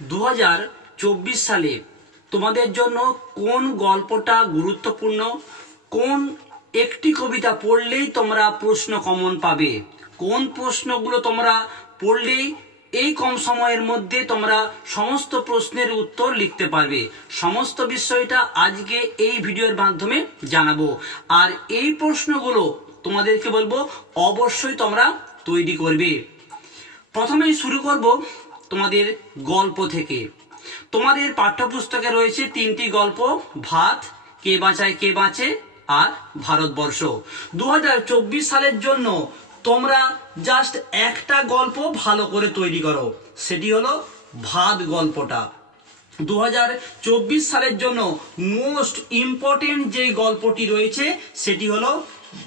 2024 সালে তোমাদের জন্য কোন গল্পটা গুরুত্বপূর্ণ, কোন একটি কবিতা পড়লেই তোমরা প্রশ্ন কমন পাবে, কোন প্রশ্নগুলো তোমরা পড়লেই এই কম সময়ের মধ্যে তোমরা সমস্ত প্রশ্নের উত্তর লিখতে পারবে, সমস্ত বিষয়টা আজকে এই ভিডিওর মাধ্যমে জানাবো। আর এই প্রশ্নগুলো তোমাদেরকে বলবো অবশ্যই তোমরা তৈরি করবে। প্রথমেই শুরু করব তোমাদের গল্প থেকে। তোমাদের পাঠ্যপুস্তকে রয়েছে তিনটি গল্প, ভাত, কে বাঁচায় কে বাঁচে আর ভারতবর্ষ। 2024 সালের জন্য তোমরা জাস্ট একটা গল্প ভালো করে তৈরি করো, সেটি হলো ভাত গল্পটা। 2024 সালের জন্য মোস্ট ইম্পর্টেন্ট যে গল্পটি রয়েছে সেটি হলো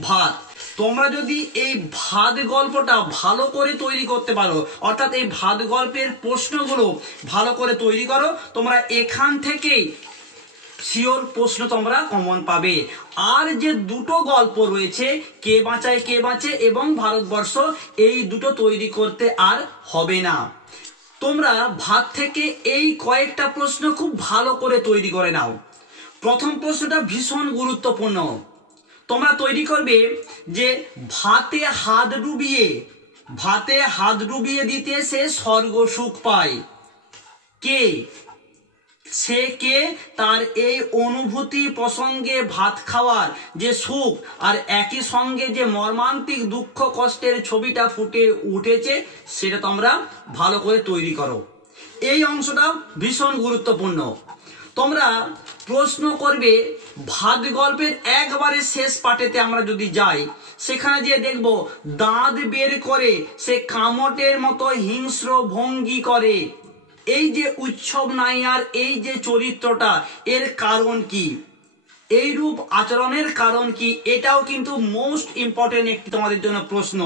ভাত। তোমরা যদি এই ভাত গল্পটা ভালো করে তৈরি করতে পারো, অর্থাৎ এই ভাত গল্পের প্রশ্নগুলো ভালো করে তৈরি করো, তোমরা এখান থেকেই শিওর প্রশ্ন তোমরা কমন পাবে। আর যে দুটো গল্প রয়েছে, কে বাঁচায় কে বাঁচে এবং ভারতবর্ষ, এই দুটো তৈরি করতে আর হবে না। তোমরা ভাত থেকে এই কয়েকটা প্রশ্ন খুব ভালো করে তৈরি করে নাও। প্রথম প্রশ্নটা ভীষণ গুরুত্বপূর্ণ। তোমরা তৈরি করবে যে ভাতে হাত ডুবিয়ে দিতে সে স্বর্গ সুখ পায়। কে সে কে? তার এই অনুভূতি প্রসঙ্গে ভাত খাওয়ার যে সুখ আর একই সঙ্গে যে মর্মান্তিক দুঃখ কষ্টের ছবিটা ফুটে উঠেছে সেটা তোমরা ভালো করে তৈরি করো। এই অংশটা ভীষণ গুরুত্বপূর্ণ। তোমরা প্রশ্ন করবে ভাত গল্পের একবারে শেষ পার্টেতে আমরা যদি যাই, সেখানে যে দেখব দাঁত বের করে সে কামটের মতো হিংস্র ভঙ্গি করে। এই যে উৎসব নাইয়ার এই যে চরিত্রটা, এর কারণ কি, এই রূপ আচরণের কারণ কি, এটাও কিন্তু মোস্ট ইম্পর্টেন্ট একটি তোমাদের জন্য প্রশ্ন।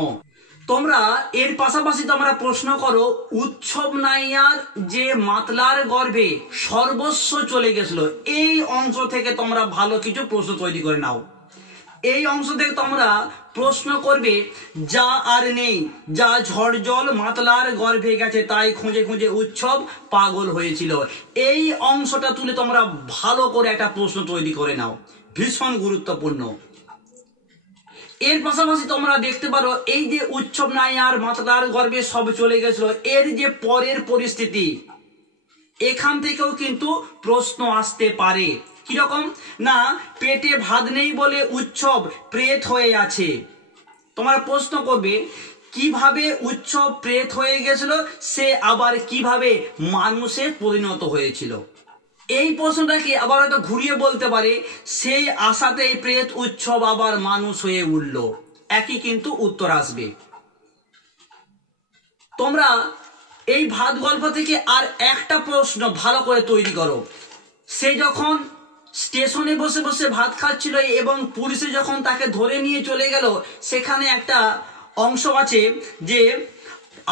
তোমরা এর পাশাপাশি তোমরা প্রশ্ন করো উৎসব নাইয়ার যে মাতলার গর্ভে সর্বস্ব চলে গেছিল, এই অংশ থেকে তোমরা ভালো কিছু প্রশ্ন তৈরি করে নাও। এই অংশ থেকে তোমরা প্রশ্ন করবে যা আর নেই, যা ঝড় জল মাতলার গর্ভে গেছে, তাই খুঁজে খুঁজে উৎসব পাগল হয়েছিল। এই অংশটা তুলে তোমরা ভালো করে একটা প্রশ্ন তৈরি করে নাও, ভীষণ গুরুত্বপূর্ণ। এর পাশাপাশি তোমরা দেখতে পারো এই যে উৎসব নাই আর মাতলার গর্ভে সব চলে গেছিল, এর যে পরের পরিস্থিতি, এখান থেকেও কিন্তু প্রশ্ন আসতে পারে। কিরকম না, পেটে ভাত নেই বলে উৎসব প্রেত হয়ে আছে। তোমরা প্রশ্ন করবে কিভাবে উৎসব প্রেত হয়ে গেছিল, সে আবার কিভাবে মানুষে পরিণত হয়েছিল। এই প্রশ্নটাকে আবার হয়তো ঘুরিয়ে বলতে পারে সেই আশাতেই প্রেত উৎসব আবার মানুষ হয়ে উঠল, একই কিন্তু উত্তর আসবে। তোমরা এই ভাত গল্প থেকে আর একটা প্রশ্ন ভালো করে তৈরি করো। সে যখন স্টেশনে বসে বসে ভাত খাচ্ছিল এবং পুলিশে যখন তাকে ধরে নিয়ে চলে গেল, সেখানে একটা অংশ আছে যে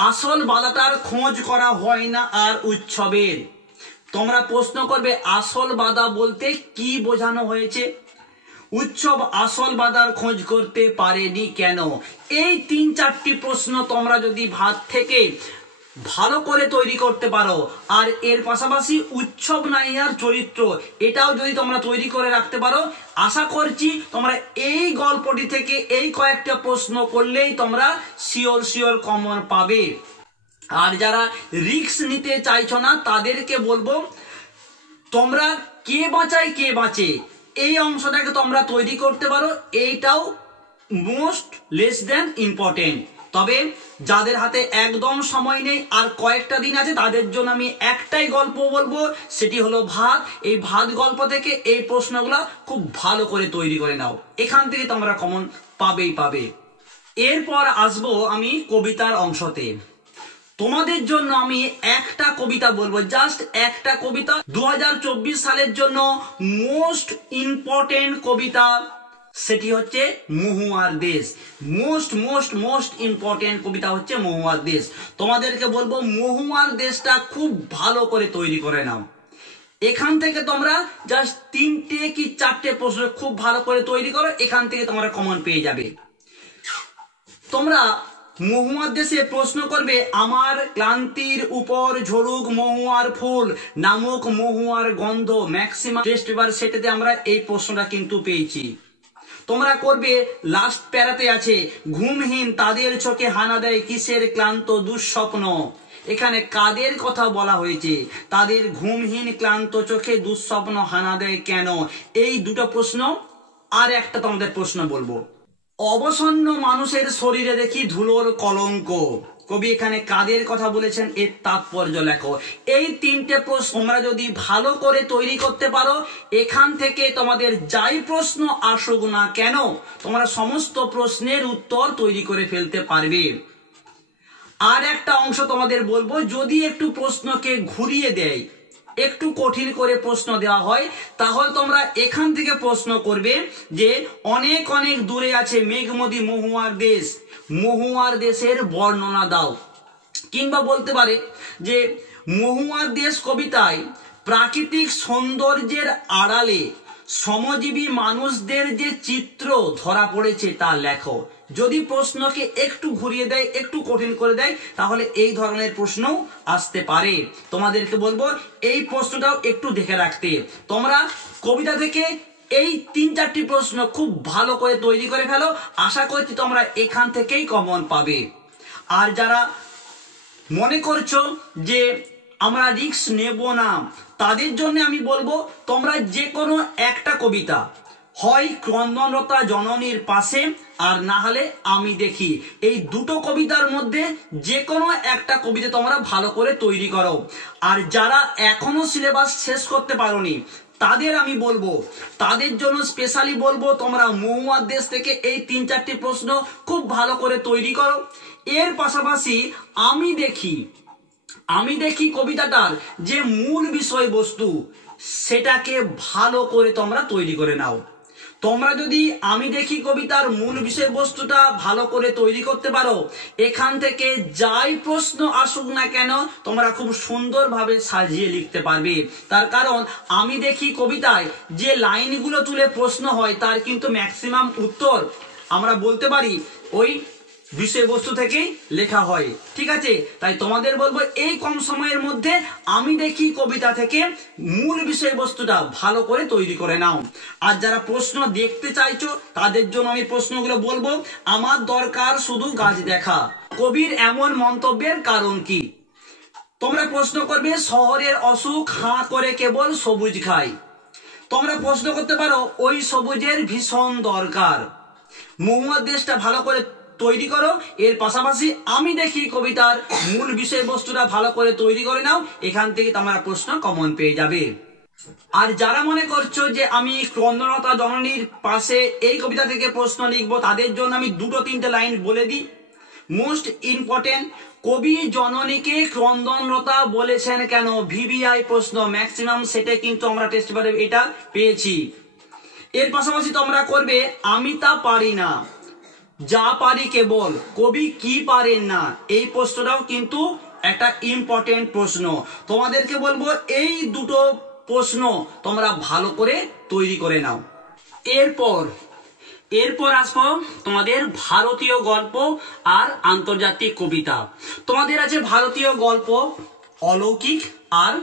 আসল বাধাটার খোঁজ করা হয় না আর উৎসবের। তোমরা প্রশ্ন করবে আসল বাধা বলতে কি বোঝানো হয়েছে, উৎসব আসল বাধার খোঁজ করতে পারেনি কেন। এই 3-4টি প্রশ্ন তোমরা যদি ভাত থেকে ভালো করে তৈরি করতে পারো, আর এর পাশাপাশি উৎসব নাইয়ার চরিত্র এটাও যদি তোমরা তৈরি করে রাখতে পারো, আশা করছি তোমরা এই গল্পটি থেকে এই কয়েকটা প্রশ্ন করলেই তোমরা শিওর কমন পাবে। আর যারা রিস্ক নিতে চাইছো না তাদেরকে বলবো তোমরা কে বাঁচায় কে বাঁচে এই অংশটাকে তোমরা তৈরি করতে পারো, এইটাও মোস্ট লেস দেন ইম্পর্টেন্ট। তবে যাদের হাতে একদম সময় নেই আর কয়েকটা দিন আছে, তাদের জন্য আমি একটাই গল্প বলবো, সেটি হলো ভাত। এই ভাত গল্প থেকে এই প্রশ্নগুলো খুব ভালো করে তৈরি করে নাও, এখান থেকে তোমরা কমন পাবে। এরপর আসবো আমি কবিতার অংশতে। তোমাদের জন্য আমি একটা কবিতা বলবো, জাস্ট একটা কবিতা। 2024 সালের জন্য মোস্ট ইম্পর্টেন্ট কবিতা, সেটি হচ্ছে মহুয়ার দেশ। মোস্ট ইম্পর্টেন্ট কবিতা হচ্ছে মহুয়ার দেশ। তোমাদেরকে বলবো মহুয়ার দেশটা খুব ভালো করে তৈরি করে নাও। এখান থেকে তোমরা জাস্ট 3টে কি 4টে প্রশ্ন খুব ভালো করে তৈরি করো, এখান থেকে তোমরা কমন পেয়ে যাবে। তোমরা মহুয়ার দেশে প্রশ্ন করবে আমার ক্লান্তির উপর ঝরুক মহুয়ার ফুল নামক মহুয়ার গন্ধ। ম্যাক্সিমাম টেস্ট পেপার সেটাতে আমরা এই প্রশ্নটা কিন্তু পেয়েছি। তোমরা করবে লাস্ট প্যারাতে আছে ঘুমহীন তাদের চোখে হানা দেয় কিসের ক্লান্ত দুঃস্বপ্ন। এখানে কাদের কথা বলা হয়েছে? তাদের ঘুমহীন ক্লান্ত চোখে দুঃস্বপ্ন হানা দেয় কেন? এই দুটো প্রশ্ন। আর একটা তোমাদের প্রশ্ন বলবো, অবসন্ন মানুষের শরীরে দেখি ধুলোর কলঙ্ক। কবি এখানে কাদের কথা বলেছেন এর তাৎপর্য লেখো। এই তিনটে প্রশ্ন তোমরা যদি ভালো করে তৈরি করতে পারো, এখান থেকে তোমাদের যাই প্রশ্ন আসুক না কেন তোমরা সমস্ত প্রশ্নের উত্তর তৈরি করে ফেলতে পারবে। আর একটা অংশ তোমাদের বলবো, যদি একটু প্রশ্নকে ঘুরিয়ে দেয়, একটু কঠিন করে প্রশ্ন দেওয়া হয়, তাহলে তোমরা এখান থেকে প্রশ্ন করবে যে অনেক অনেক দূরে আছে মেঘমদি মহুয়ার দেশ, মহুয়ার দেশের বর্ণনা দাও। কিংবা বলতে পারে যে মহুয়ার দেশ কবিতায় প্রাকৃতিক সৌন্দর্যের আড়ালে শ্রমজীবী মানুষদের যে চিত্র ধরা পড়েছে তা লেখো। যদি প্রশ্নকে একটু ঘুরিয়ে দেয়, একটু কঠিন করে দেয়, তাহলে এই ধরনের প্রশ্নও আসতে পারে। তোমাদেরকে বলবো এই প্রশ্নটাও একটু দেখে রাখতে। তোমরা কবিতা থেকে এই 3-4টি প্রশ্ন খুব ভালো করে তৈরি করে ফেলো, আশা করছি তোমরা এখান থেকেই কমন পাবে। আর যারা মনে করছো যে আমরা রিস্ক নেব না, তাদের জন্য আমি বলবো তোমরা যে কোনো একটা কবিতা, হয় ক্রন্দনরতা জননীর পাশে আর না হলে আমি দেখি, এই দুটো কবিতার মধ্যে যে কোনো একটা কবিতা তোমরা ভালো করে তৈরি করো। আর যারা এখনো সিলেবাস শেষ করতে পারোনি তাদের আমি বলবো, তাদের জন্য স্পেশালি বলবো তোমরা মহুয়ার দেশ থেকে এই 3-4টি প্রশ্ন খুব ভালো করে তৈরি করো। এর পাশাপাশি আমি দেখি কবিতাটার যে মূল বিষয়বস্তু সেটাকে ভালো করে তোমরা তৈরি করে নাও। তোমরা যদি আমি দেখি কবিতার মূল বিষয়বস্তুটা ভালো করে তৈরি করতে পারো, এখান থেকে যাই প্রশ্ন আসুক না কেন তোমরা খুব সুন্দরভাবে সাজিয়ে লিখতে পারবে। তার কারণ আমি দেখি কবিতায় যে লাইনগুলো তুলে প্রশ্ন হয় তার কিন্তু ম্যাক্সিমাম উত্তর আমরা বলতে পারি ওই বিষয়বস্তু থেকেই লেখা হয়। ঠিক আছে, তাই তোমাদের বলবো এই কম সময়ের মধ্যে আমি দেখি কবিতা থেকে মূল বিষয়বস্তুটা ভালো করে তৈরি করে নাও। আর যারা প্রশ্ন দেখতে চাইছো তাদের জন্য আমি প্রশ্নগুলো বলবো। আমার দরকার শুধু গাছ দেখা, কবির এমন মন্তব্যের কারণ কি? তোমরা প্রশ্ন করবে শহরের অসুখ হাঁ করে কেবল সবুজ খায়। তোমরা প্রশ্ন করতে পারো ওই সবুজের ভীষণ দরকার। মহুয়ার দেশটা ভালো করে তৈরি করো। এর পাশাপাশি আমি দেখি কবিতার মূল বিষয়বস্তুটা ভালো করে তৈরি করে নাও, এখান থেকে তোমরা প্রশ্ন কমন পেয়ে যাবে। আর যারা মনে করছো যে আমি ক্রন্দনরতা জননীর পাশে এই কবিতা থেকে প্রশ্ন লিখবো, তাদের জন্য আমি 2-3টে লাইন বলে দিই। মোস্ট ইম্পর্টেন্ট, কবি জননীকে ক্রন্দনরতা বলেছেন কেন? ভিভিআই প্রশ্ন, ম্যাক্সিমাম সেটে কিন্তু আমরা টেস্ট পেপারে এটা পেয়েছি। এর পাশাপাশি তোমরা করবে আমি তা পারি না, যা পারি কেবল, কবি কি পারেন না? এই প্রশ্নটাও কিন্তু একটা ইম্পর্টেন্ট প্রশ্ন। তোমাদেরকে বলবো এই দুটো প্রশ্ন তোমরা ভালো করে তৈরি করে নাও। এরপর আসবো তোমাদের ভারতীয় গল্প আর আন্তর্জাতিক কবিতা। তোমাদের আছে ভারতীয় গল্প, অলৌকিক আর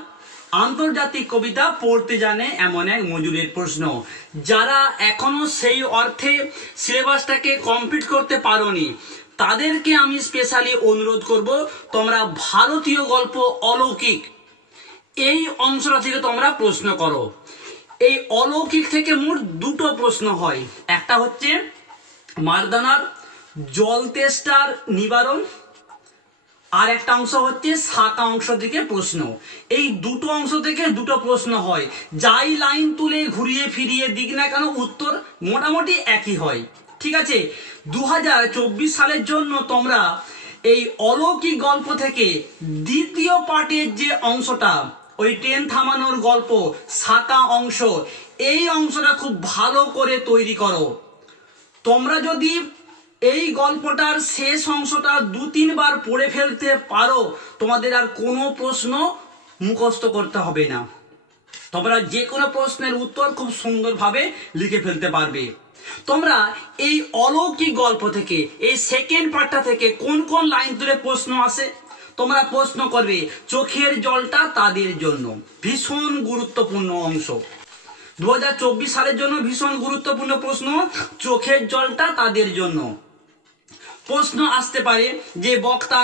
আন্তর্জাতিক কবিতা পড়তে জানে এমন এক মজুরের প্রশ্ন। যারা এখনো সেই অর্থে সিলেবাসটাকে কমপ্লিট করতে পারোনি তাদেরকে আমি স্পেশালি অনুরোধ করব তোমরা ভারতীয় গল্প অলৌকিক এই অংশটা থেকে তোমরা প্রশ্ন করো। এই অলৌকিক থেকে মোট 2টো প্রশ্ন হয়, একটা হচ্ছে মারদানার জল তেষ্টার নিবারণ, আর একটা অংশ হচ্ছে সাকা অংশ থেকে প্রশ্ন। এই দুটো অংশ থেকে 2টো প্রশ্ন হয়। যাই লাইন তুলে ঘুরিয়ে ফিরিয়ে দিক না কেন উত্তর মোটামুটি একই হয়। ঠিক আছে, 2024 সালের জন্য তোমরা এই অলৌকিক গল্প থেকে দ্বিতীয় পার্টের যে অংশটা, ওই ট্রেন থামানোর গল্প সাকা অংশ, এই অংশটা খুব ভালো করে তৈরি করো। তোমরা যদি এই গল্পটার শেষ অংশটা 2-3 বার পড়ে ফেলতে পারো, তোমাদের আর কোনো প্রশ্ন মুখস্থ করতে হবে না। তোমরা যে কোনো প্রশ্নের উত্তর খুব সুন্দরভাবে লিখে ফেলতে পারবে। তোমরা এই অলৌকিক গল্প থেকে, এই সেকেন্ড পার্টটা থেকে কোন কোন লাইন তুলে প্রশ্ন আসে? তোমরা প্রশ্ন করবে চোখের জলটা তাদের জন্য, ভীষণ গুরুত্বপূর্ণ অংশ। 2024 সালের জন্য ভীষণ গুরুত্বপূর্ণ প্রশ্ন, চোখের জলটা তাদের জন্য। প্রশ্ন আসতে পারে যে বক্তা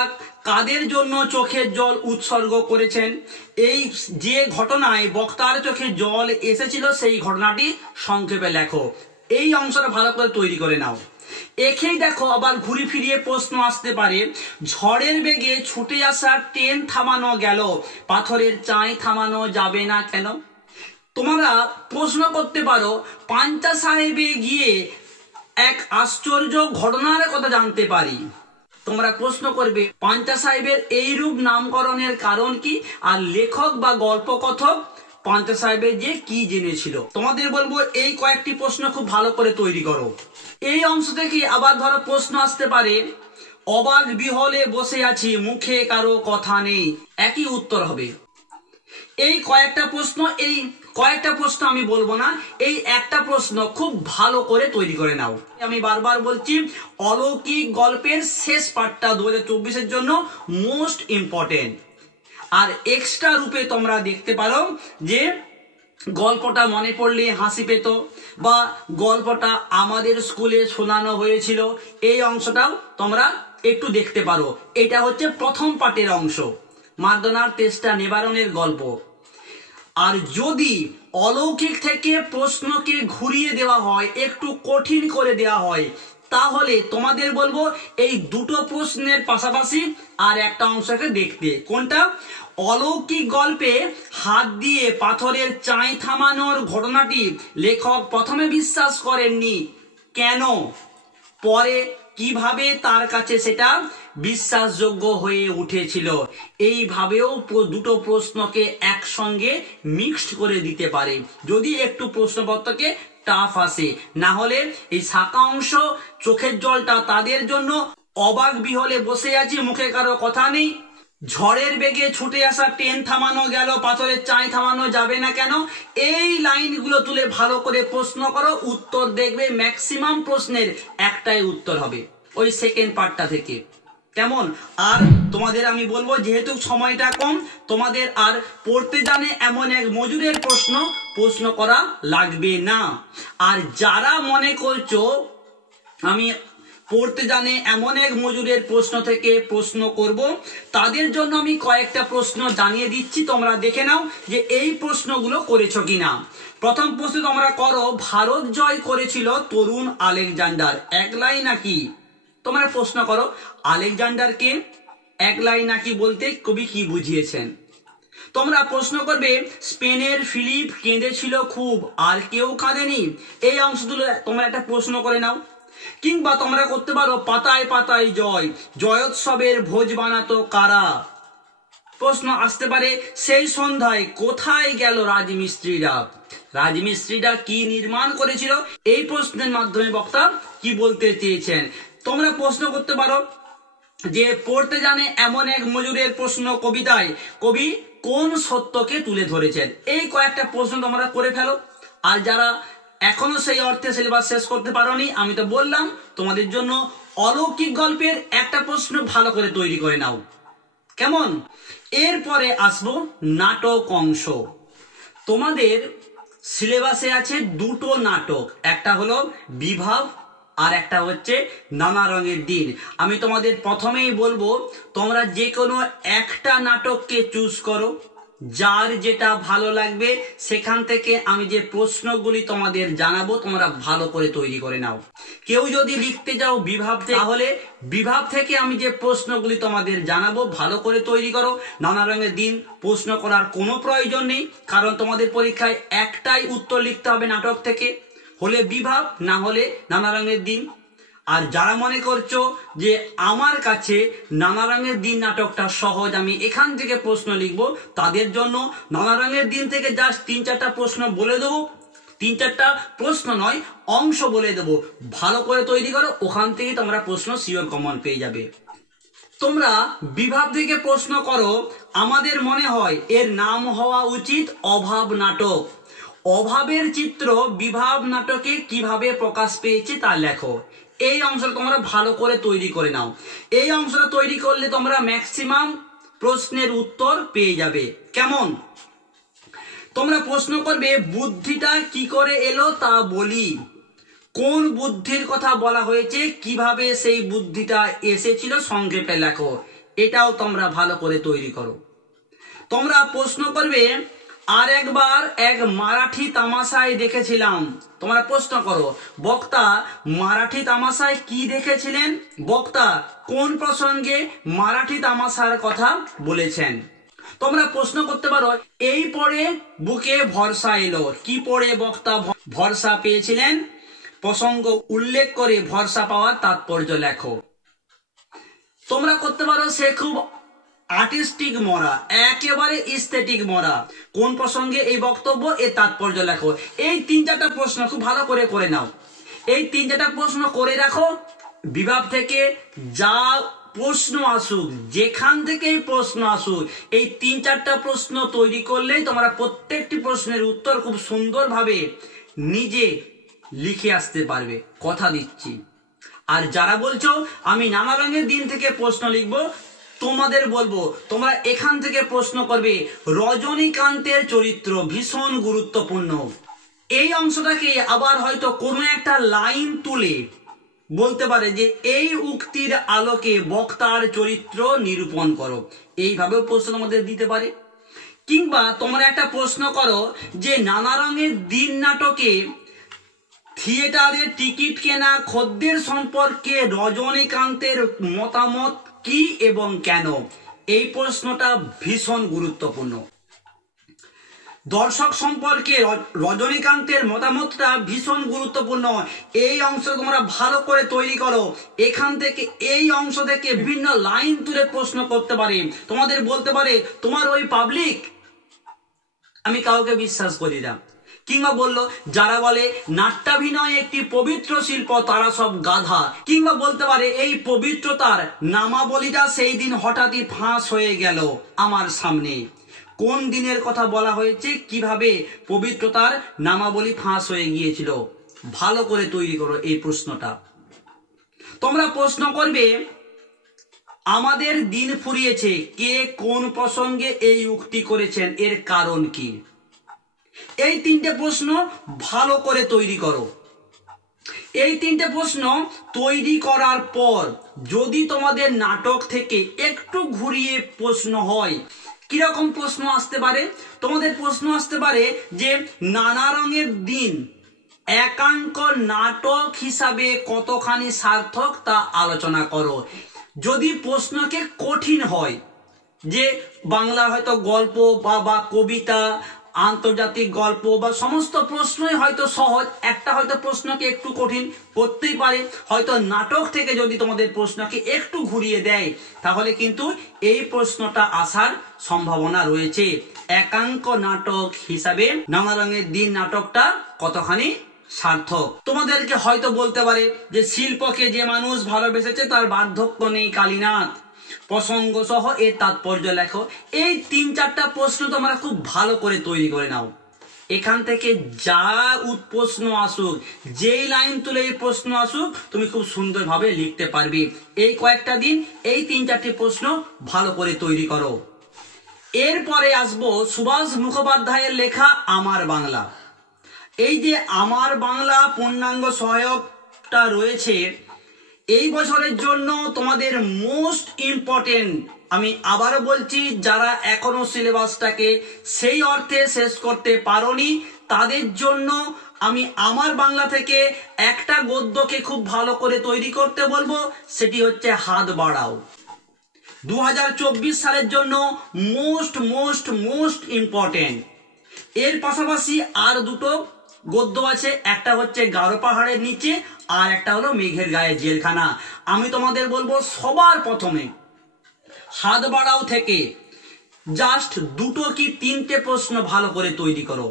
কাদের জন্য চোখের জল উৎসর্গ করেছেন, এই যে ঘটনায় বক্তার চোখে জল এসেছিল সেই ঘটনাটি সংক্ষেপে লেখো। এই অংশটা ভালো করে তৈরি করে নাও। একেই দেখো আবার ঘুরি ফিরিয়ে প্রশ্ন আসতে পারে, ঝড়ের বেগে ছুটে আসা ট্রেন থামানো গেল, পাথরের চাই থামানো যাবে না কেন? তোমরা প্রশ্ন করতে পারো পাঞ্চা সাহেবে গিয়ে এক আশ্চর্য ঘটনার কথা জানতে পারি। তোমরা প্রশ্ন করবে পাঞ্চা সাহেবের এইরূপ নামকরণের কারণ কি, আর লেখক বা গল্প কথক পাঞ্চা সাহেবের যে কি জেনেছিল। তোমাদের বলবো এই কয়েকটি প্রশ্ন খুব ভালো করে তৈরি করো। এই অংশ থেকে আবার ধরো প্রশ্ন আসতে পারে, অবাক বিহলে বসে আছি, মুখে কারো কথা নেই, একই উত্তর হবে। এই কয়েকটা প্রশ্ন আমি বলবো না, এই একটা প্রশ্ন খুব ভালো করে তৈরি করে নাও। আমি বারবার বলছি অলৌকিক গল্পের শেষ পার্টটা 2024-এর জন্য মোস্ট ইম্পর্টেন্ট। আর এক্সট্রা রূপে তোমরা দেখতে পারো যে গল্পটা মনে পড়লে হাসি পেত, বা গল্পটা আমাদের স্কুলে শোনানো হয়েছিল, এই অংশটাও তোমরা একটু দেখতে পারো। এটা হচ্ছে প্রথম পার্টের অংশ, মারদোনার তেষ্টা নিবারণের গল্প। আর যদি অলৌকিক থেকে প্রশ্নকে ঘুরিয়ে দেওয়া হয়, একটু কঠিন করে দেওয়া হয়, তাহলে তোমাদের বলবো এই দুটো প্রশ্নের পাশাপাশি আর একটা অংশকে দেখতে। কোনটা? অলৌকিক গল্পে হাত দিয়ে পাথরের চাই থামানোর ঘটনাটি লেখক প্রথমে বিশ্বাস করেননি, কেন? পরে কিভাবে তার কাছে সেটা বিশ্বাসযোগ্য হয়ে উঠেছিল। এইভাবেও দুটো প্রশ্নকে একসঙ্গে মিক্সড করে দিতে পারে যদি একটু প্রশ্নপত্রকে টাফ আসে। না হলে এই শাখা অংশ, চোখের জলটা তাদের জন্য, অবাক বিহলে বসে আছি, মুখে কারো কথা নেই, ঝড়ের বেগে ছুটে আসা ট্রেন থামানো গেল, পাথরের চাই থামানো যাবে না কেন, এই লাইনগুলো তুলে ভালো করে প্রশ্ন করো, উত্তর দেখবে ম্যাক্সিমাম প্রশ্নের একটাই উত্তর হবে ওই সেকেন্ড পার্টটা থেকে। কেমন? আর তোমাদের আমি বলবো যেহেতু সময়টা কম, তোমাদের আর পড়তে জানে এমন এক মজুরের প্রশ্ন করা লাগবে না। আর যারা মনে করছো আমি পড়তে জানে এমন এক মজুরের প্রশ্ন থেকে প্রশ্ন করব, তাদের জন্য আমি কয়েকটা প্রশ্ন জানিয়ে দিচ্ছি, তোমরা দেখে নাও যে এই প্রশ্নগুলো করেছো কিনা। প্রথম প্রশ্ন তোমরা করো, ভারত জয় করেছিল তরুণ আলেকজান্ডার, একলাই নাকি? তোমরা প্রশ্ন করো আলেকজান্ডারকে একলাই নাকি বলতে কবি কি বুঝিয়েছেন। তোমরা প্রশ্ন করবে স্পেনের ফিলিপ কেঁদেছিল খুব, আর কেউ কাঁদেনি, এই অংশগুলো তোমরা একটা প্রশ্ন করে নাও। কিংবা তোমরা করতে পারো পাতায় পাতায় জয়, জয়োৎসবের ভোজ বানাতো কারা? প্রশ্ন আসতে পারে সেই সন্ধ্যায় কোথায় গেল রাজমিস্ত্রিরা, রাজমিস্ত্রিরা কি নির্মাণ করেছিল? এই প্রশ্নের মাধ্যমে বক্তা কি বলতে চেয়েছেন। তোমরা প্রশ্ন করতে পারো যে পড়তে জানে এমন এক মজুরের প্রশ্ন কবিতায় কবি কোন সত্যকে তুলে ধরেছেন। এই কয়েকটা প্রশ্ন তোমরা করে ফেলো। আর যারা এখনো সেই অর্থে সিলেবাস শেষ করতে পারোনি, আমি তো বললাম তোমাদের জন্য অলৌকিক গল্পের একটা প্রশ্ন ভালো করে তৈরি করে নাও। কেমন? এরপরে আসবো নাটক অংশ। তোমাদের সিলেবাসে আছে দুটো নাটক, একটা হলো বিভাব আর একটা হচ্ছে নানা রঙের দিন। আমি তোমাদের প্রথমেই বলবো তোমরা যে কোনো একটা নাটককে চুজ করো, যার যেটা ভালো লাগবে সেখান থেকে আমি যে প্রশ্নগুলি তোমাদের জানাবো তোমরা ভালো করে তৈরি করে নাও। কেউ যদি লিখতে যাও বিভাব, তাহলে বিভাব থেকে আমি যে প্রশ্নগুলি তোমাদের জানাবো ভালো করে তৈরি করো। নানা রঙের দিন প্রশ্ন করার কোনো প্রয়োজন নেই, কারণ তোমাদের পরীক্ষায় একটাই উত্তর লিখতে হবে নাটক থেকে, হলে বিভাব, না হলে নানা রঙের দিন। আর যারা মনে করছো যে আমার কাছে নানা রঙের দিন নাটকটা সহজ, আমি এখান থেকে প্রশ্ন লিখবো, তাদের জন্য নানা রঙের দিন থেকে জাস্ট 3-4টা প্রশ্ন বলে দেবো, 3-4টা প্রশ্ন নয় অংশ বলে দেবো, ভালো করে তৈরি করো, ওখান থেকে তোমরা প্রশ্ন শিওর কমন পেয়ে যাবে। তোমরা বিভাব থেকে প্রশ্ন করো, আমাদের মনে হয় এর নাম হওয়া উচিত অভাব নাটক। অভাবের চিত্র বিভাব নাটকে কিভাবে প্রকাশ পেয়েছে তা লেখো। এই অংশটা তোমরা ভালো করে তৈরি করে নাও। এই অংশটা তৈরি করলে তোমরা ম্যাক্সিমাম প্রশ্নের উত্তর পেয়ে যাবে। কেমন? তোমরা প্রশ্ন করবে বুদ্ধিটা কি করে এলো তা বলি, কোন বুদ্ধির কথা বলা হয়েছে, কিভাবে সেই বুদ্ধিটা এসেছিল সংক্ষেপে লেখো। এটাও তোমরা ভালো করে তৈরি করো। তোমরা প্রশ্ন করবে আর একবার এক মারাঠি তামাশায় দেখেছিলাম। তোমরা প্রশ্ন করো বক্তা মারাঠি তামাশায় কি দেখেছিলেন, বক্তা কোন প্রসঙ্গে মারাঠি তামাশার কথা বলেছেন। তোমরা প্রশ্ন করতে পারো এই পড়ে বুকে ভরসা এলো, কি পড়ে বক্তা ভরসা পেয়েছিলেন, প্রসঙ্গ উল্লেখ করে ভরসা পাওয়ার তাৎপর্য লেখো। তোমরা করতে পারো সে খুব আর্টিস্টিক মরা, একেবারে ইস্থেটিক মরা, কোন প্রসঙ্গে এই বক্তব্য, এর তাৎপর্য লেখো। এই 3-4টা প্রশ্ন খুব ভালো করে করে নাও। এই 3-4টা প্রশ্ন করে রাখো। বিভাগ থেকে যা প্রশ্ন আসুক, যেখান থেকেই প্রশ্ন আসুক, এই 3-4টা প্রশ্ন তৈরি করলেই তোমরা প্রত্যেকটি প্রশ্নের উত্তর খুব সুন্দরভাবে নিজে লিখে আসতে পারবে, কথা দিচ্ছি। আর যারা বলছো আমি নানা রঙের দিন থেকে প্রশ্ন লিখবো, তোমাদের বলবো তোমরা এখান থেকে প্রশ্ন করবে রজনীকান্তের চরিত্র ভীষণ গুরুত্বপূর্ণ। এই অংশটাকে আবার হয়তো কোনো একটা লাইন তুলে বলতে পারে যে এই উক্তির আলোকে বক্তার চরিত্র নিরূপণ করো, এইভাবেও প্রশ্ন তোমাদের দিতে পারে। কিংবা তোমরা একটা প্রশ্ন করো যে নানা রঙের দিন নাটকে থিয়েটারের টিকিট কেনা খদ্দের সম্পর্কে রজনীকান্তের মতামত কি এবং কেন। এই প্রশ্নটা ভীষণ গুরুত্বপূর্ণ। দর্শক সম্পর্কে রজনীকান্তের মতামতটা ভীষণ গুরুত্বপূর্ণ। এই অংশ তোমরা ভালো করে তৈরি করো। এখান থেকে এই অংশ থেকে বিভিন্ন লাইন তুলে প্রশ্ন করতে পারে, তোমাদের বলতে পারে তোমার ওই পাবলিক আমি কাউকে বিশ্বাস করি না। কিংবা বললো যারা বলে নাট্যাভিনয় একটি পবিত্র শিল্প তারা সব গাধা। কিংবা বলতে পারে এই পবিত্রতার নামাবলীটা সেই দিন হঠাৎই ফাঁস হয়ে গেল আমার সামনে। কোন দিনের কথা বলা হয়েছে, কিভাবে পবিত্রতার নামাবলী ফাঁস হয়ে গিয়েছিল, ভালো করে তৈরি করো এই প্রশ্নটা। তোমরা প্রশ্ন করবে আমাদের দিন ফুরিয়েছে, কে কোন প্রসঙ্গে এই উক্তি করেছেন, এর কারণ কি। এই 3টে প্রশ্ন ভালো করে তৈরি করো। এই 3টে প্রশ্ন তৈরি করার পর যদি তোমাদের নাটক থেকে একটু ঘুরিয়ে প্রশ্ন হয়, কিরকম প্রশ্ন আসতে পারে, তোমাদের প্রশ্ন আসতে পারে যে নানা রঙের দিন একাঙ্ক নাটক হিসাবে কতখানি সার্থক তা আলোচনা করো। যদি প্রশ্নকে কঠিন হয়, যে বাংলা হয়তো গল্প বা কবিতা, আন্তর্জাতিক গল্প বা সমস্ত প্রশ্নই হয়তো সহজ, একটা হয়তো প্রশ্নকে একটু কঠিন করতেই পারে, হয়তো নাটক থেকে যদি তোমাদের প্রশ্নকে একটু ঘুরিয়ে দেয় তাহলে কিন্তু এই প্রশ্নটা আসার সম্ভাবনা রয়েছে। একাঙ্ক নাটক হিসাবে নানা রঙের দিন নাটকটা কতখানি সার্থক। তোমাদেরকে হয়তো বলতে পারে যে শিল্পকে যে মানুষ ভালোবেসেছে তার বার্ধক্য নেই কালীনাথ, প্রসঙ্গ সহ এর তাৎপর্য লেখো। এই 3-4টা প্রশ্ন তোমরা খুব ভালো করে তৈরি করে নাও। এখান থেকে যা প্রশ্ন আসুক, যেই লাইন তুলে এই প্রশ্ন আসুক, তুমি খুব সুন্দরভাবে লিখতে পারবে। এই কয়েকটা দিন এই 3-4টি প্রশ্ন ভালো করে তৈরি করো। এরপরে আসবো সুভাষ মুখোপাধ্যায়ের লেখা আমার বাংলা। এই যে আমার বাংলা পূর্ণাঙ্গ সহায়কটা রয়েছে, এই বছরের জন্য তোমাদের মোস্ট ইম্পর্টেন্ট, আমি আবারও বলছি, যারা এখনো সিলেবাসটাকে সেই অর্থে শেষ করতে পারোনি তাদের জন্য আমি আমার বাংলা থেকে একটা গদ্যকে খুব ভালো করে তৈরি করতে বলবো, সেটি হচ্ছে হাত বাড়াও। 2024 সালের জন্য মোস্ট ইম্পর্টেন্ট। এর পাশাপাশি আর দুটো গদ্য আছে, একটা হচ্ছে গারো পাহাড়ের নিচে আর একটা হলো মেঘের গায়ে জেলখানা। আমি তোমাদের বলবো সবার প্রথমে হাত বাড়াও থেকে জাস্ট 2 কি 3টে প্রশ্ন ভালো করে তৈরি করো।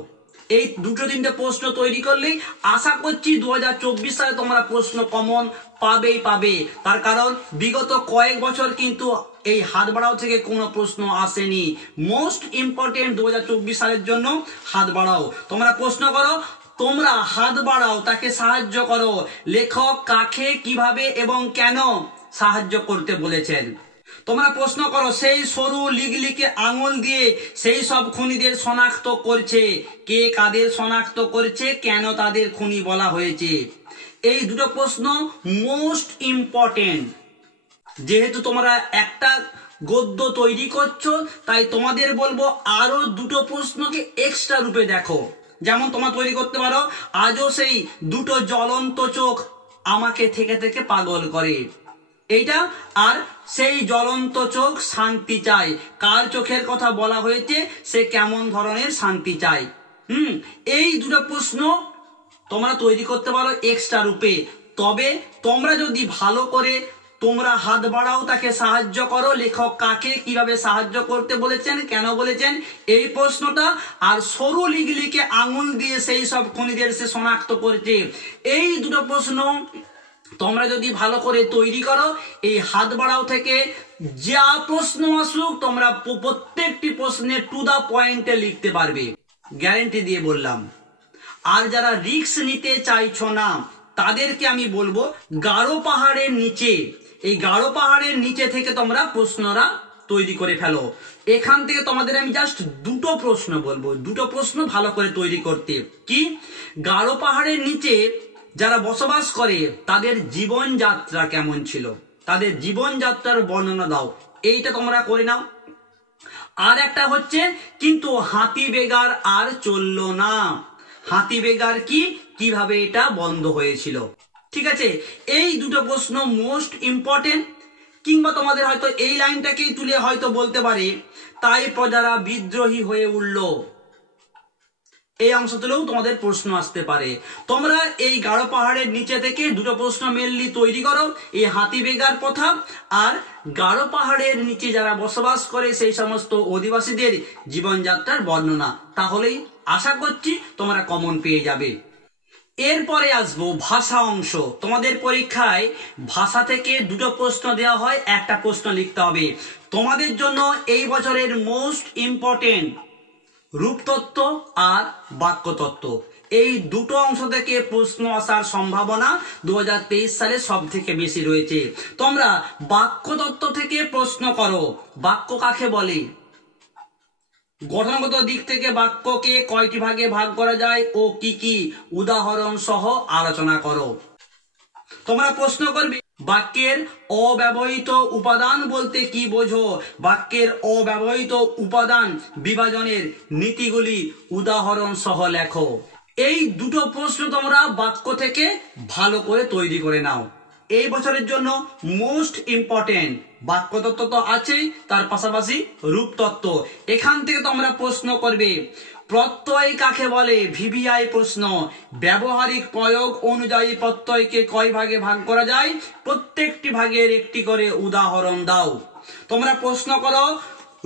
এই দুটো তিনটে প্রশ্ন তৈরি করলেই আশা করছি 2024 সালে তোমরা প্রশ্ন কমন পাবে। তার কারণ বিগত কয়েক বছর কিন্তু এই হাত বাড়াও থেকে কোনো প্রশ্ন আসেনি। মোস্ট ইম্পর্টেন্ট 2024 সালের জন্য হাত বাড়াও। তোমরা প্রশ্ন করো, তোমরা হাত বাড়াও তাকে সাহায্য করো, লেখক কাকে কিভাবে এবং কেন সাহায্য করতে বলেছেন। তোমরা প্রশ্ন করো, সেই সরু লিগলিকে আঙুল দিয়ে সেই সব খুনিদের শনাক্ত করছে, কে কাদের শনাক্ত করছে, কেন তাদের খুনি বলা হয়েছে। এই দুটো প্রশ্ন মোস্ট ইম্পর্টেন্ট। যেহেতু তোমরা একটা গদ্য তৈরি করছো, তাই তোমাদের বলবো আরো দুটো প্রশ্নকে এক্সট্রা রূপে দেখো। যেমন তোমরা তৈরি করতে পারো, আজও সেই দুটো জ্বলন্ত চোখ আমাকে থেকে থেকে পাগল করে, এইটা। আর সেই জ্বলন্ত চোখ শান্তি চাই, কার চোখের কথা বলা হয়েছে, সে কেমন ধরনের শান্তি চাই। এই দুটো প্রশ্ন তোমরা তৈরি করতে পারো এক্সট্রা রূপে। তবে তোমরা যদি ভালো করে তোমরা হাত বাড়াও তাকে সাহায্য করো, লেখক কাকে কিভাবে সাহায্য করতে বলেছেন, কেন বলেছেন, এই প্রশ্নটা, আর সরু লিগলিকে আঙুল দিয়ে সেই সব খুনিদের সে শনাক্ত করছে, এই দুটো প্রশ্ন তোমরা যদি ভালো করে তৈরি করো, এই হাত বাড়াও থেকে যা প্রশ্ন আসুক তোমরা প্রত্যেকটি প্রশ্নে টু দা পয়েন্টে লিখতে পারবে, গ্যারান্টি দিয়ে বললাম। আর যারা রিস্ক নিতে চাইছো না তাদেরকে আমি বলবো, গাঢ় পাহাড়ের নিচে, এই গাঢ় পাহাড়ের নিচে থেকে তোমরা প্রশ্নরা তৈরি করে ফেলো। এখান থেকে তোমাদের আমি জাস্ট দুটো প্রশ্ন বলবো, দুটো প্রশ্ন ভালো করে তৈরি করতে। কি, গাঢ় পাহাড়ের নিচে যারা বসবাস করে তাদের জীবনযাত্রা কেমন ছিল, তাদের জীবনযাত্রার বর্ণনা দাও, এইটা তোমরা করে নাও। আর একটা হচ্ছে, কিন্তু হাতি বেগার আর চললো না, হাতি বেগার কি, কিভাবে এটা বন্ধ হয়েছিল। ঠিক আছে, এই দুটো প্রশ্ন মোস্ট ইম্পর্টেন্ট। কিংবা তোমাদের হয়তো এই লাইনটাকেই তুলে হয়তো বলতে পারে, তাই প্রজারা বিদ্রোহী হয়ে উঠল, এই অংশ তুলেও তোমাদের প্রশ্ন আসতে পারে। তোমরা এই গাঢ় পাহাড়ের নিচে থেকে দুটো প্রশ্ন মেনলি তৈরি করো, এই হাতি বেগার কথা আর গাঢ় পাহাড়ের নিচে যারা বসবাস করে সেই সমস্ত অধিবাসীদের জীবনযাত্রার বর্ণনা, তাহলেই আশা করছি তোমরা কমন পেয়ে যাবে। এরপরে আসবো ভাষা অংশ। তোমাদের পরীক্ষায় ভাষা থেকে দুটো প্রশ্ন দেওয়া হয়, একটা প্রশ্ন লিখতে হবে। তোমাদের জন্য এই বছরের মোস্ট ইম্পর্টেন্ট রূপতত্ত্ব আর বাক্যতত্ত্ব, এই দুটো অংশ থেকে প্রশ্ন আসার সম্ভাবনা 2023 সালে সব থেকে বেশি রয়েছে। তোমরা বাক্যতত্ত্ব থেকে প্রশ্ন করো, বাক্য কাকে বলে, গঠনগত দিক থেকে বাক্যকে কয়টি ভাগে ভাগ করা যায় ও কি কি, উদাহরণ সহ আলোচনা করো। তোমরা প্রশ্ন করবে, বাক্যের অব্যবহৃত উপাদান বলতে কি বোঝো, বাক্যের অব্যবহৃত উপাদান বিভাজনের নীতিগুলি উদাহরণ সহ লেখো। এই দুটো প্রশ্ন তোমরা বাক্য থেকে ভালো করে তৈরি করে নাও। এই বছরের জন্য মোস্ট ইম্পর্টেন্ট বাক্যতত্ত্ব তো আছেই, তার পাশাপাশি রূপতত্ত্ব। এখান থেকে তোমরা প্রশ্ন করবে, প্রত্যয় কাকে বলে, ভিভিআই প্রশ্ন, ব্যবহারিক প্রয়োগ অনুযায়ী প্রত্যয়কে কয় ভাগে ভাগ করা যায়, প্রত্যেকটি ভাগের একটি করে উদাহরণ দাও। তোমরা প্রশ্ন করো,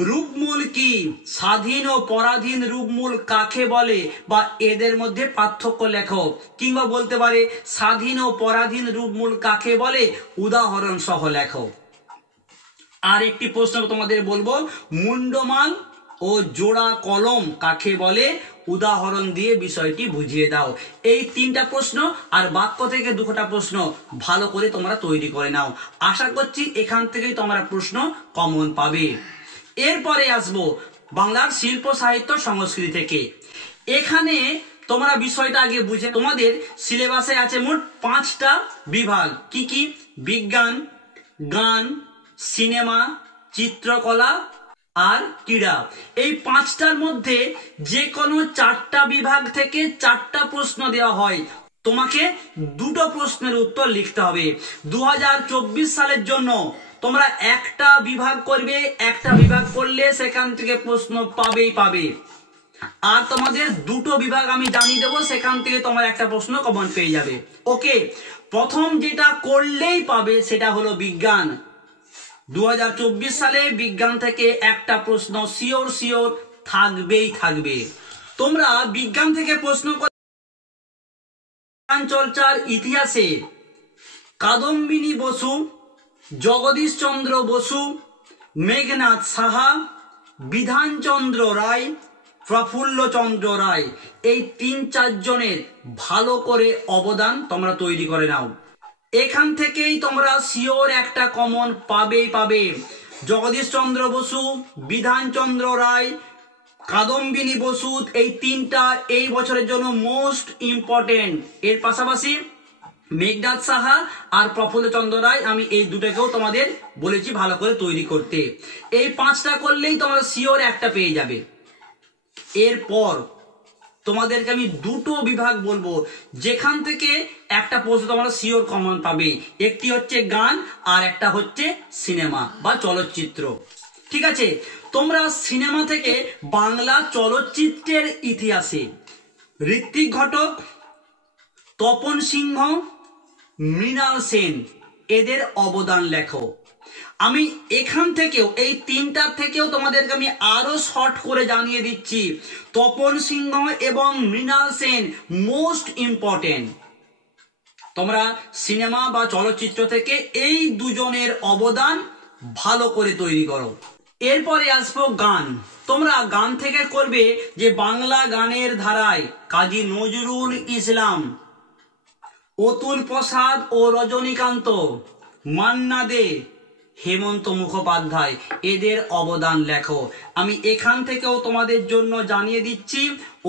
রূপমূল কি, স্বাধীন ও পরাধীন রূপমূল কাকে বলে বা এদের মধ্যে পার্থক্য লেখো। কিংবা বলতে পারে, স্বাধীন ও পরাধীন রূপমূল কাকে বলে, উদাহরণ সহ লেখো। আর একটি প্রশ্ন তোমাদের বলবো, মুন্ডমাল ও জোড়া কলম কাকে বলে, উদাহরণ দিয়ে বিষয়টি বুঝিয়ে দাও। এই তিনটা প্রশ্ন আর বাক্য থেকে দুটা প্রশ্ন ভালো করে তোমরা তৈরি করে নাও। আশা করছি এখান থেকেই তোমরা প্রশ্ন কমন পাবে। এরপরে আসবো বাংলার শিল্প সাহিত্য সংস্কৃতি থেকে। এখানে তোমরা বিষয়টা আগে বুঝে, তোমাদের সিলেবাসে আছে মোট 5টা বিভাগ। কি কি, বিজ্ঞান, গান, সিনেমা, চিত্রকলা আর ক্রীড়া। এই 5টার মধ্যে যে কোনো 4টা বিভাগ থেকে 4টা প্রশ্ন দেওয়া হয়, তোমাকে দুটো প্রশ্নের উত্তর লিখতে হবে। 2024 সালের জন্য তোমরা একটা বিভাগ করবে, একটা বিভাগ করলে সেখান থেকে প্রশ্ন পাবে। আর তোমাদের দুটো বিভাগ আমি জানিয়ে দেবো, সেখান থেকে তোমার একটা প্রশ্ন কমন পেয়ে যাবে। ওকে, প্রথম যেটা করলেই পাবে সেটা হলো বিজ্ঞান। 2024 সালে বিজ্ঞান থেকে একটা প্রশ্ন শিওর থাকবে। তোমরা বিজ্ঞান থেকে প্রশ্ন চর্চার ইতিহাসে কাদম্বিনী বসু, জগদীশ চন্দ্র বসু, মেঘনাথ সাহা, বিধানচন্দ্র রায়, প্রফুল্লচন্দ্র রায়, এই ৩-৪ জনের ভালো করে অবদান তোমরা তৈরি করে নাও। এখান থেকেই তোমরা শিওর একটা কমন পাবে। জগদীশ চন্দ্র বসু, বিধানচন্দ্র রায়, কাদম্বিনী বসু, এই ৩টা এই বছরের জন্য মোস্ট ইম্পর্টেন্ট। এর পাশাপাশি মেঘনাথ সাহা আর প্রফুল্লচন্দ্র রায়, আমি এই দুটোকেও তোমাদের বলেছি ভালো করে তৈরি করতে। এই 5টা করলেই তোমরা শিওর একটা পেয়ে যাবে। এরপর তোমাদেরকে আমি 2টো বিভাগ বলবো যেখান থেকে একটা প্রশ্ন তোমরা শিওর কমন পাবে। একটি হচ্ছে গান আর একটা হচ্ছে সিনেমা বা চলচ্চিত্র। ঠিক আছে, তোমরা সিনেমা থেকে বাংলা চলচ্চিত্রের ইতিহাসে ঋত্বিক ঘটক, তপন সিংহ, মৃণাল সেন এদের অবদান লেখো। আমি এখান থেকেও এই 3টার থেকেও তোমাদেরকে আমি আরো শর্ট করে জানিয়ে দিচ্ছি, তপন সিংহ এবং মৃণাল সেন মোস্ট ইম্পর্টেন্ট। তোমরা সিনেমা বা চলচ্চিত্র থেকে এই দুজনের অবদান ভালো করে তৈরি করো। এরপরে আসবো গান। তোমরা গান থেকে করবে যে বাংলা গানের ধারায় কাজী নজরুল ইসলাম, অতুল প্রসাদ ও রজনীকান্ত, মান্না দে, হেমন্ত মুখোপাধ্যায় এদের অবদান লেখো। আমি এখান থেকেও তোমাদের জন্য জানিয়ে দিচ্ছি,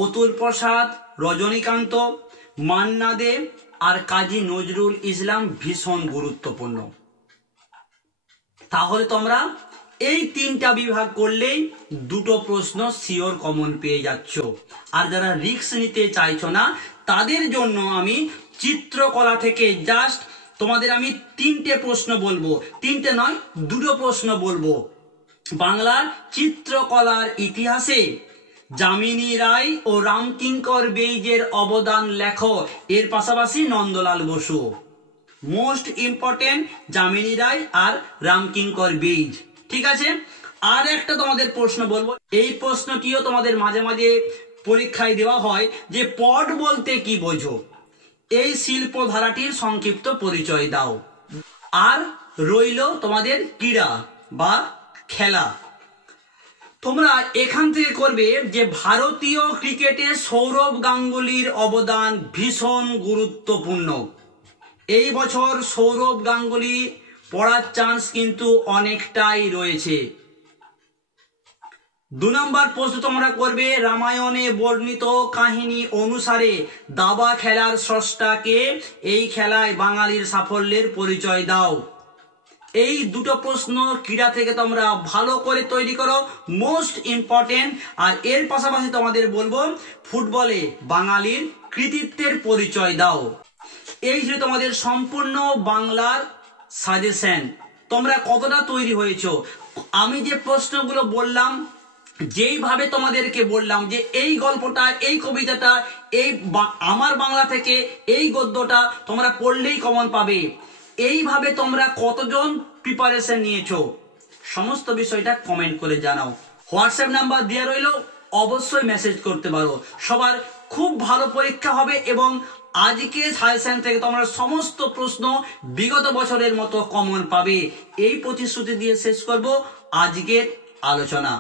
অতুল প্রসাদ, রজনীকান্ত, মান্না দে আর কাজী নজরুল ইসলাম ভীষণ গুরুত্বপূর্ণ। তাহলে তোমরা এই 3টা বিভাগ করলেই 2টো প্রশ্ন শিওর কমন পেয়ে যাচ্ছ। আর যারা রিস্ক নিতে চাইছো না তাদের জন্য আমি চিত্রকলা থেকে জাস্ট তোমাদের আমি 3টে প্রশ্ন বলবো, 3টে নয় 2টো প্রশ্ন বলবো। বাংলার চিত্রকলার ইতিহাসে যামিনী রায় ও রামকিঙ্কর বেইজের অবদান লেখো। এর পাশাপাশি নন্দলাল বসু, মোস্ট ইম্পর্টেন্ট যামিনী রায় আর রামকিঙ্কর বেইজ। ঠিক আছে, আর একটা তোমাদের প্রশ্ন বলবো, এই প্রশ্নটিও তোমাদের মাঝে মাঝে পরীক্ষায় দেওয়া হয় যে পট বলতে কি বোঝো, এই শিল্প ধারাটির সংক্ষিপ্ত পরিচয় দাও। আর রইল তোমাদের ক্রীড়া বা খেলা। তোমরা এখান থেকে করবে যে ভারতীয় ক্রিকেটে সৌরভ গাঙ্গুলির অবদান ভীষণ গুরুত্বপূর্ণ। এই বছর সৌরভ গাঙ্গুলি পড়ার চান্স কিন্তু অনেকটাই রয়েছে। 2 নম্বর প্রশ্ন তোমরা করবে রামায়ণে বর্ণিত কাহিনী অনুসারে দাবা খেলার স্রষ্টাকে, এই খেলায় বাঙালির সাফল্যের পরিচয় দাও। এই 2টো প্রশ্ন ক্রীড়া থেকে তোমরা ভালো করে তৈরি করো, মোস্ট ইম্পর্টেন্ট। আর এর পাশাপাশি তোমাদের বলবো ফুটবলে বাঙালির কৃতিত্বের পরিচয় দাও। এই যে তোমাদের সম্পূর্ণ বাংলার সাজেশন। তোমরা কতটা তৈরি হয়েছো? আমি যে প্রশ্নগুলো বললাম, যেইভাবে তোমাদেরকে বললাম যে এই গল্পটা, এই কবিতাটা, এই আমার বাংলা থেকে এই গদ্যটা তোমরা পড়লেই কমন পাবে, এইভাবে তোমরা কতজন প্রিপারেশন নিয়েছো সমস্ত বিষয়টা কমেন্ট করে জানাও। হোয়াটসঅ্যাপ নাম্বার দেওয়া রইল, অবশ্যই মেসেজ করতে পারো। সবার খুব ভালো পরীক্ষা হবে এবং আজকে সাজেশন থেকে তোমরা সমস্ত প্রশ্ন বিগত বছরের মতো কমন পাবে, এই প্রতিশ্রুতি দিয়ে শেষ করব আজকের আলোচনা।